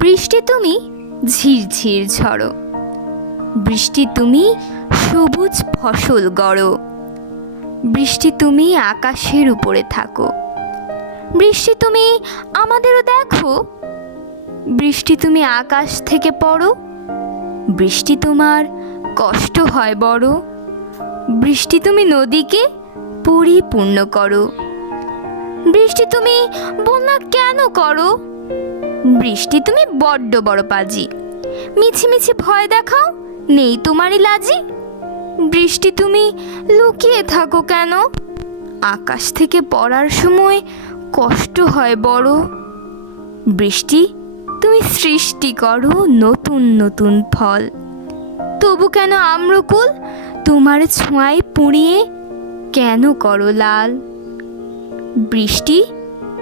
বৃষ্টি তুমি ঝিরঝির ঝরো, বৃষ্টি তুমি সবুজ ফসল গড়ো, বৃষ্টি তুমি আকাশের উপরে থাকো, বৃষ্টি তুমি আমাদেরও দেখো, বৃষ্টি তুমি আকাশ থেকে পড়ো, বৃষ্টি তোমার কষ্ট হয় বড়, বৃষ্টি তুমি নদীকে পরিপূর্ণ করো, বৃষ্টি তুমি বন্যা কেন করো, বৃষ্টি তুমি বড্ড বড় পাজি, মিছি মিছি ভয় দেখাও নেই তোমারই লাজি, বৃষ্টি তুমি লুকিয়ে থাকো কেন, আকাশ থেকে পড়ার সময় কষ্ট হয় বড়, বৃষ্টি তুমি সৃষ্টি করো নতুন নতুন ফল, তবু কেন আম্রকুল তোমার ছোঁয়ায় পুড়িয়ে কেন করো লাল, বৃষ্টি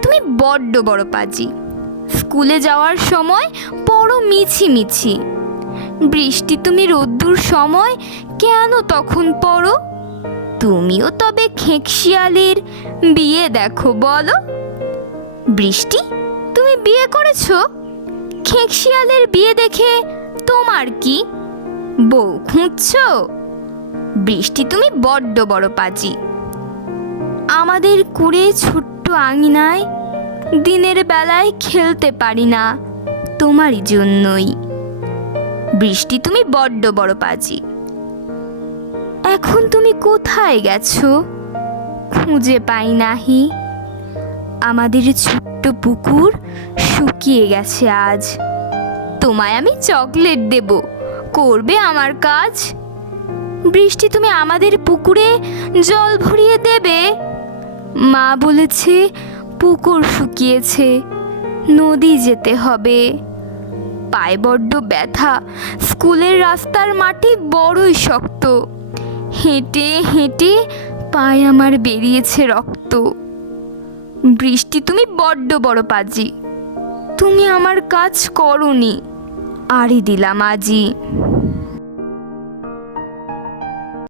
তুমি বড্ড বড় পাজি, স্কুলে যাওয়ার সময় পড়ো মিছি মিছি, বৃষ্টি তুমি রোদ্দুর সময় কেন তখন পড়ো, তুমিও তবে খেঁকশিয়ালের বিয়ে দেখো বলো, বৃষ্টি তুমি বিয়ে করেছো, খেঁকশিয়ালের বিয়ে দেখে তোমার কি, বউ খুঁজছো, বৃষ্টি তুমি বড্ড বড় পাজি, আমাদের কুড়ে ছোট্ট আঙিনায় দিনের বেলায় খেলতে পারি না তোমারই জন্যই, বৃষ্টি তুমি বড্ড বড় পাজি, এখন তুমি কোথায় গেছো খুঁজে পাই নাহি, আমাদের ছোট্ট পুকুর শুকিয়ে গেছে আজ, তোমায় আমি চকলেট দেব করবে আমার কাজ, বৃষ্টি তুমি আমাদের পুকুরে জল ভরিয়ে দেবে, মা বলেছে পুকুর শুকিয়েছে নদী যেতে হবে, পায়ে বড্ড ব্যথা, স্কুলের রাস্তার মাটি বড়ই শক্ত, হেঁটে হেঁটে পায়ে আমার বেরিয়েছে রক্ত, বৃষ্টি তুমি বড্ড বড় পাজি, তুমি আমার কাজ করোনি আরই দিলাম আজি।